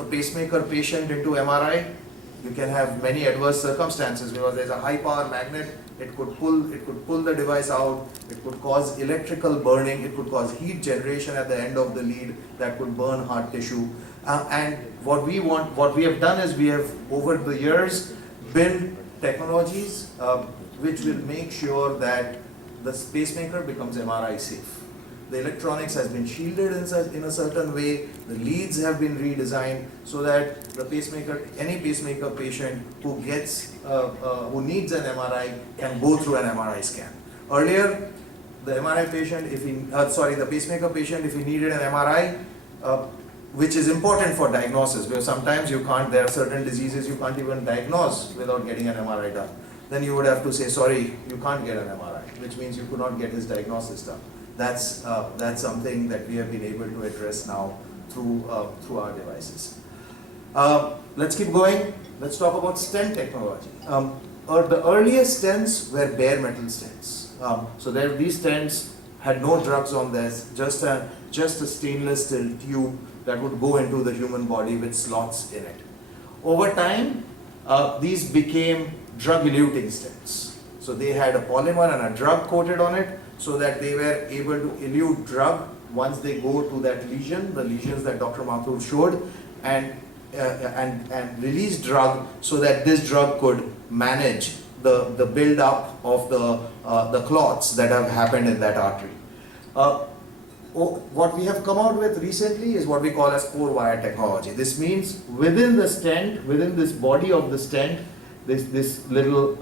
a pacemaker patient into MRI, you can have many adverse circumstances because there's a high power magnet. It could pull the device out. It could cause electrical burning. It could cause heat generation at the end of the lead that could burn heart tissue. And what we have done is we have over the years built technologies which will make sure that the pacemaker becomes MRI safe. The electronics has been shielded in a certain way. The leads have been redesigned so that the pacemaker, any pacemaker patient who who needs an MRI can go through an MRI scan. Earlier, the MRI patient, the pacemaker patient, if he needed an MRI, which is important for diagnosis, because sometimes there are certain diseases you can't even diagnose without getting an MRI done. Then you would have to say, sorry, you can't get an MRI, which means you could not get his diagnosis done. That's something that we have been able to address now through our devices. Let's keep going. Let's talk about stent technology. The earliest stents were bare metal stents. These stents had no drugs on this, just a stainless steel tube that would go into the human body with slots in it. Over time, these became drug-eluting stents. So they had a polymer and a drug coated on it, so that they were able to elute drug once they go to that lesion, the lesions that Dr. Mathur showed, and release drug so that this drug could manage the build-up of the clots that have happened in that artery. What we have come out with recently is what we call as core wire technology. This means within the stent, within this body of the stent, this little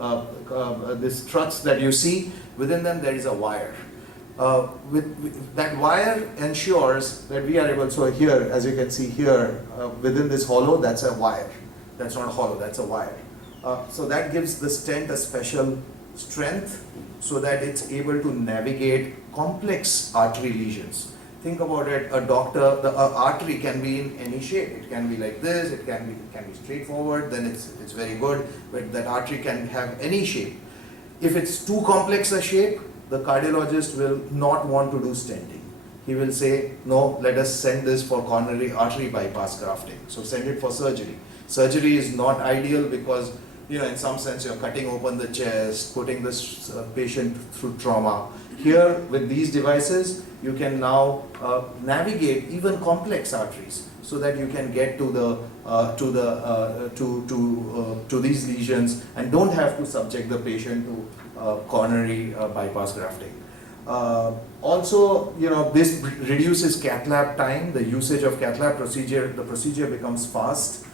this struts that you see, within them there is a wire. That wire ensures that we are able, so here, as you can see here, within this hollow, that's a wire. That's not a hollow, that's a wire. So that gives the stent a special strength so that it's able to navigate complex artery lesions. Think about it, the artery can be in any shape. It can be like this, it can be straightforward, then it's very good, but that artery can have any shape. If it's too complex a shape, the cardiologist will not want to do stenting. He will say, no, let us send this for coronary artery bypass grafting. So send it for surgery. Surgery is not ideal because, in some sense, you're cutting open the chest, putting this patient through trauma. Here, with these devices, you can now navigate even complex arteries so that you can get to these lesions and don't have to subject the patient to coronary bypass grafting. Also, this reduces cath lab time, the usage of cath lab procedure, the procedure becomes fast,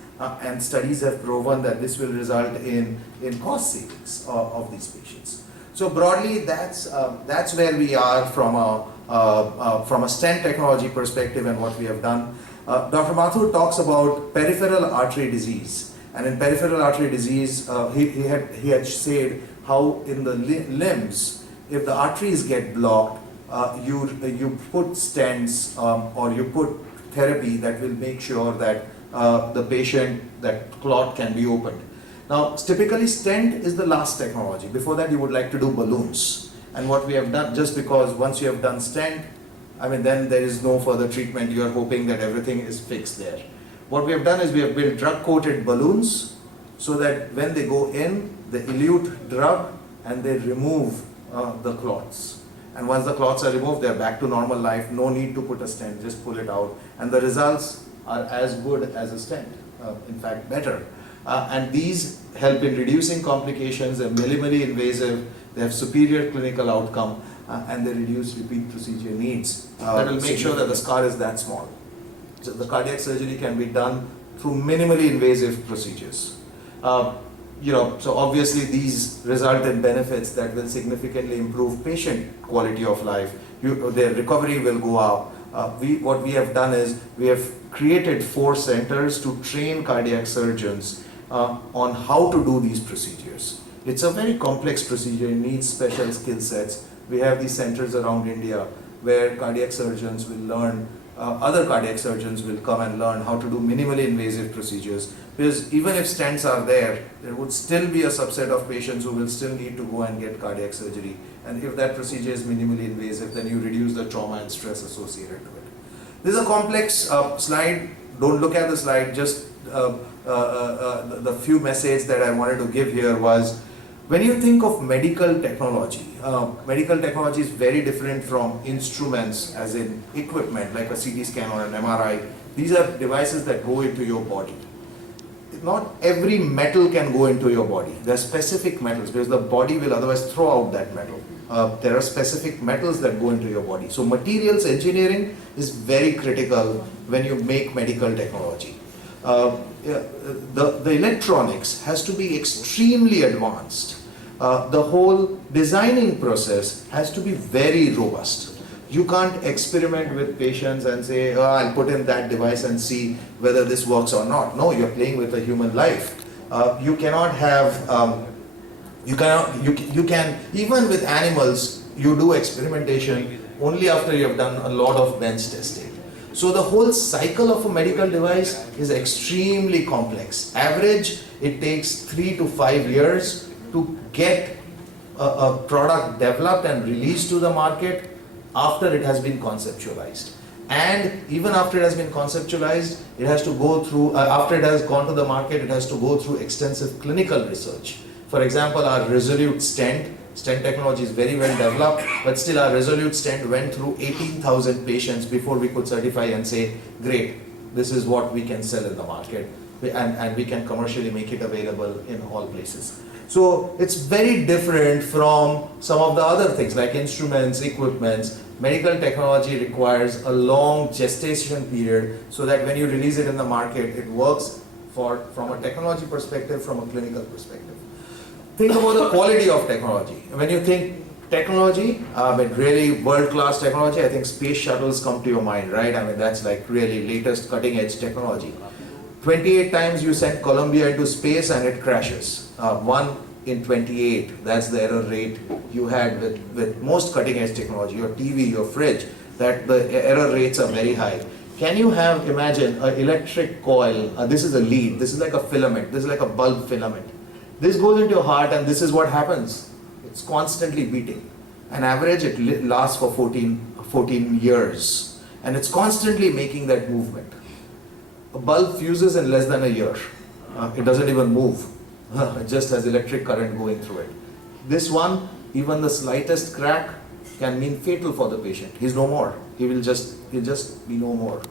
and studies have proven that this will result in cost savings of these patients. So broadly, that's where we are from a stent technology perspective and what we have done. Dr. Mathur talks about peripheral artery disease, and in peripheral artery disease, he had said how in the limbs, if the arteries get blocked, you put stents or you put therapy that will make sure that the patient, that clot can be opened. Now, typically stent is the last technology. Before that, you would like to do balloons. And what we have done, just because once you have done stent, then there is no further treatment. You are hoping that everything is fixed there. What we have done is we have built drug-coated balloons so that when they go in, they elute drug and they remove the clots. And once the clots are removed, they're back to normal life. No need to put a stent, just pull it out. And the results are as good as a stent, in fact better. And these help in reducing complications. They're minimally invasive, they have superior clinical outcome, and they reduce repeat procedure needs. That will make sure that the scar is that small. So the cardiac surgery can be done through minimally invasive procedures. So obviously these result in benefits that will significantly improve patient quality of life. Their recovery will go up. What we have done is we have created 4 centers to train cardiac surgeons on how to do these procedures. It's a very complex procedure, it needs special skill sets. We have these centers around India where cardiac surgeons will learn, other cardiac surgeons will come and learn how to do minimally invasive procedures. Because even if stents are there would still be a subset of patients who will still need to go and get cardiac surgery. And if that procedure is minimally invasive, then you reduce the trauma and stress associated to it. This is a complex slide. Don't look at the slide, just the few messages that I wanted to give here was, when you think of medical technology is very different from instruments, as in equipment like a CT scan or an MRI. These are devices that go into your body. Not every metal can go into your body. There are specific metals, because the body will otherwise throw out that metal. There are specific metals that go into your body. So materials engineering is very critical when you make medical technology. The electronics has to be extremely advanced. The whole designing process has to be very robust. You can't experiment with patients and say, oh, I'll put in that device and see whether this works or not. No, you're playing with a human life. You cannot have, you can, even with animals, you do experimentation only after you have done a lot of bench testing. So the whole cycle of a medical device is extremely complex. Average, it takes 3 to 5 years to get a product developed and released to the market after it has been conceptualized. And even after it has been conceptualized, it has to go through, after it has gone to the market, it has to go through extensive clinical research. For example, our Resolute stent technology is very well developed, but still our Resolute stent went through 18,000 patients before we could certify and say, great, this is what we can sell in the market, and we can commercially make it available in all places. So it's very different from some of the other things like instruments, equipments. Medical technology requires a long gestation period so that when you release it in the market, it works from a technology perspective, from a clinical perspective. Think about the quality of technology. When you think technology, really world-class technology, I think space shuttles come to your mind, right? I mean, that's like really latest cutting-edge technology. 28 times you send Columbia into space and it crashes. 1 in 28, that's the error rate you had with most cutting-edge technology, your TV, your fridge, that the error rates are very high. Can you imagine an electric coil, this is a lead, this is like a filament, this is like a bulb filament. This goes into your heart and this is what happens. It's constantly beating. On average, it lasts for 14 years. And it's constantly making that movement. A bulb fuses in less than a year. It doesn't even move. It just has electric current going through it. This one, even the slightest crack can mean fatal for the patient. He's no more. He'll just be no more.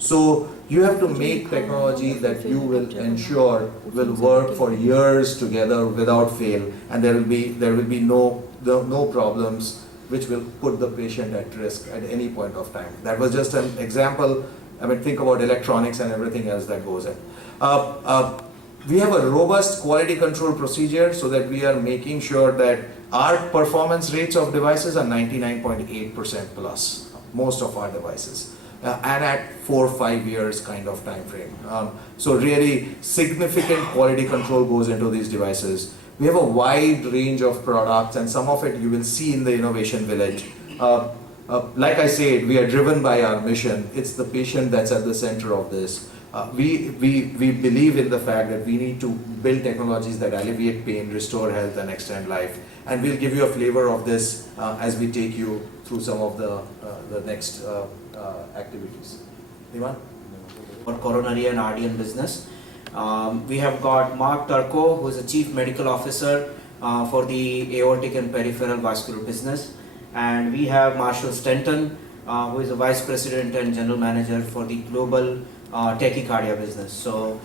So you have to make technology that you will ensure will work for years together without fail, and there will be no problems which will put the patient at risk at any point of time. That was just an example. I mean, think about electronics and everything else that goes in. We have a robust quality control procedure so that we are making sure that our performance rates of devices are 99.8% plus, most of our devices, and at 4 or 5 years kind of time frame. So really significant quality control goes into these devices. We have a wide range of products, and some of it you will see in the Innovation Village. Like I said, we are driven by our mission. It's the patient that's at the center of this. We believe in the fact that we need to build technologies that alleviate pain, restore health, and extend life. And we'll give you a flavor of this as we take you through some of the next activities. Ivan? For coronary and RDN business. We have got Mark Turco, who is the Chief Medical Officer for the aortic and peripheral vascular business. And we have Marshall Stenton, who is the Vice President and General Manager for the global tachycardia business. So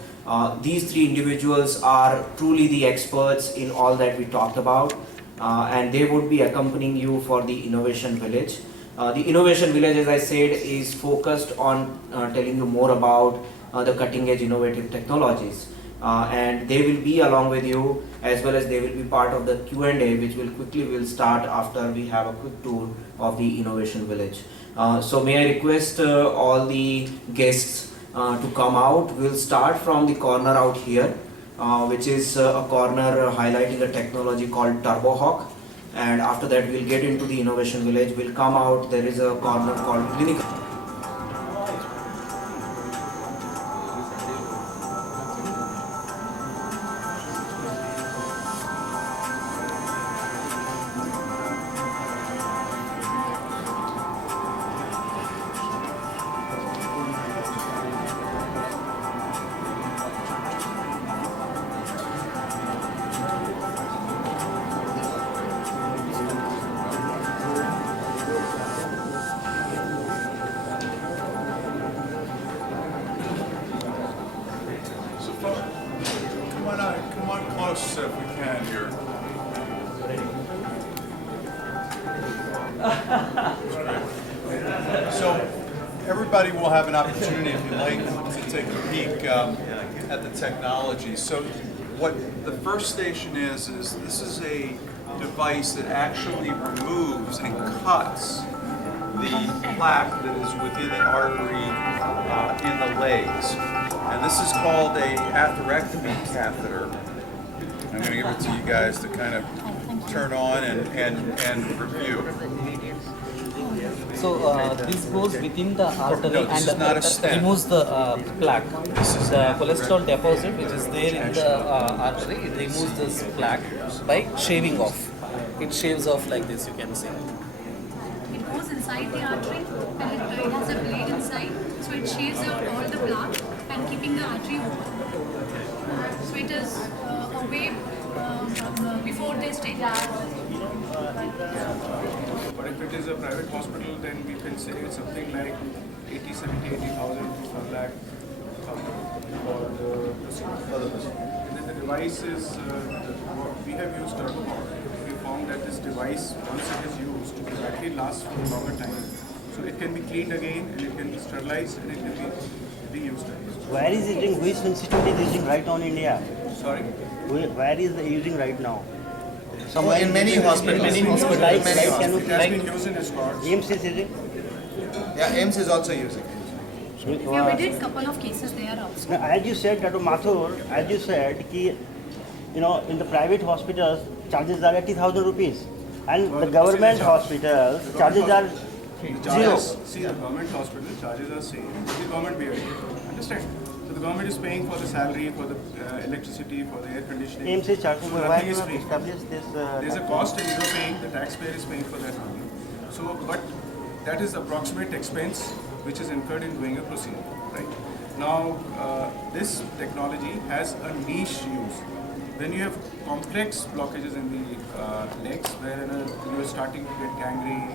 these three individuals are truly the experts in all that we talked about, and they would be accompanying you for the Innovation Village. The Innovation Village, as I said, is focused on telling you more about the cutting edge innovative technologies, and they will be along with you, as well as they will be part of the Q&A, which will start after we have a quick tour of the Innovation Village. So may I request all the guests to come out. We'll start from the corner out here, which is a corner highlighting a technology called TurboHawk, and after that we'll get into the Innovation Village. We'll come out, there is a corner called clinical. close if we can here. So everybody will have an opportunity, if you like, to take a peek at the technology. So what the first station is this is a device that actually removes and cuts the plaque that is within the artery in the legs. And this is called a atherectomy catheter. I'm going to give it to you guys to kind of turn on and review. So this goes within the artery No, this is not a stent. removes the plaque. The cholesterol deposit which is there in the artery, it removes this plaque by shaving off. It shaves off like this, you can see. It goes inside the artery and it has a blade inside, so it shaves out all the plaque and keeping the artery open. So it is a way before they stay. But if it is a private hospital, then we can say it's something like 80, 70, 80,000 to 1 lakh for the procedure. And then the device is, we have used TurboPower. We found that this device, once it is used, it actually lasts for a longer time. So it can be cleaned again, and it can be sterilized, and it can be reused again. Where is it using? Which institute is using right now in India? Sorry? Where is it using right now? Somewhere in many hospitals. Like, Many can you It has been used in Escorts. AIMS is using? Yeah, AIMS is also using it. Yeah, we did couple of cases there also. Now, as you said, Dr. Mathur, as you said, ki, in the private hospitals, charges are 80,000 rupees. And the government hospitals, charges are zero. See, the government hospital charges are same. The government bears it. Understand? So the government is paying for the salary, for the electricity, for the air conditioning. AIMS is charging. So Why nothing you is have free. established this? There's a cost and you're paying, the taxpayer is paying for that money. So, but that is approximate expense which is incurred in doing a procedure, right? Now, this technology has a niche use. When you have complex blockages in the legs, where you're starting to get gangrene,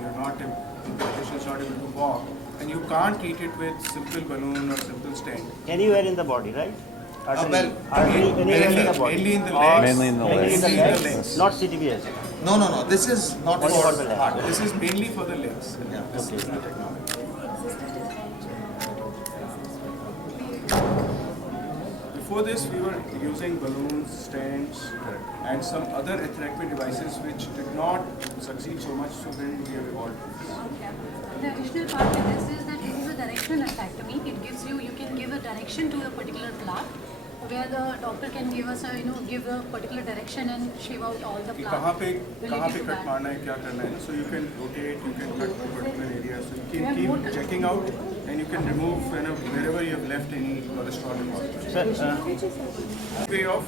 the patient's not able to walk, and you can't treat it with simple balloon or simple stent. Anywhere in the body, right? well, Anywhere in the body. Mainly in the Or legs. Mainly in the mainly in the Mainly in the legs, legs. not CTBS. No. This is not Only for for the legs. heart. This is mainly for the legs. Yeah. This is the technology. Before this, we were using balloons, stents, and some other atherectomy devices which did not succeed so much, so then we have evolved this. The additional part with this is that it is a directional atherectomy. It gives you can give a direction to a particular plaque, where the doctor can give us give a particular direction and shave out all the कि plaque. कहाँ पे related to cut that. मारना है, क्या करना है, so you can rotate, you can cut to particular area, so you can Yeah, keep checking out and you can remove wherever you have left any cholesterol deposit. Sir, Way of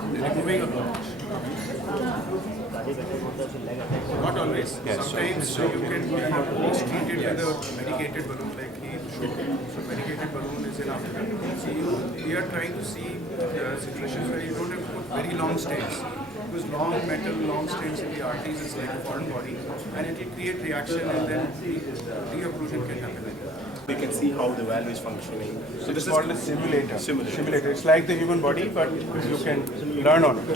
removing a blockage. Not always. Sometimes you can treat it with a medicated balloon like he showed. So medicated balloon is enough. See, we are trying to see situations where you don't have to put very long stents. Because long stents in the arteries is like a foreign body and it will create reaction and then reocclusion can happen. We can see how the valve is functioning. So this is called a simulator. Simulator. It's like the human body, but you can learn on it.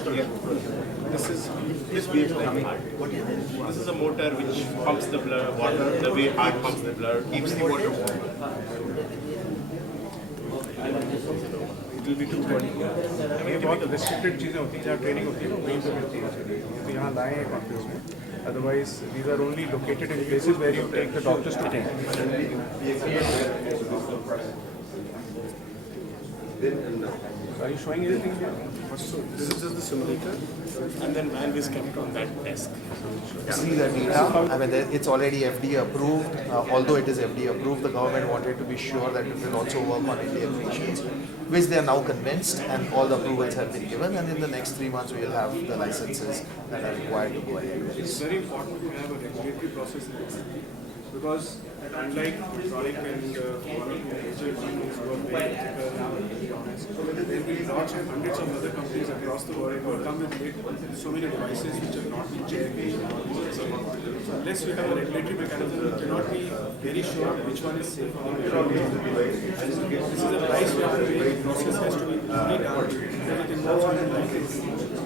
This way this is a motor which pumps the blood, water, the way heart pumps the blood, keeps the water warm. It will be 220. ये बहुत restricted चीजें होती हैं जहाँ training होती है ना वहीं पे मिलती है तो यहाँ लाए हैं कॉन्फ्रेंस में otherwise these are only located in places where you take the doctors to take. Are you showing anything here? This is just the simulator, and then valve is kept on that desk. See the data. I mean, it's already FDA approved. Although it is FDA approved, the government wanted to be sure that it will also work on Indian patients, which they are now convinced, and all the approvals have been given. And in the next 3 months, we will have the licenses that are required to go ahead with It's this. very important to have a regulatory process in this because unlike chronic and chronic major genes who are very ethical and very honest, there will be lots of hundreds of other companies across the world who will come with so many devices which have not been checked. So unless you have a regulatory mechanism, you cannot be very sure which one is safe or not. This is a price where the process has to be fully done because it involves human life.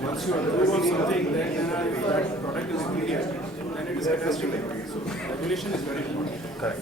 Once you approve of something, then if that product is immediate, then it is catastrophic. So regulation is very important. Correct.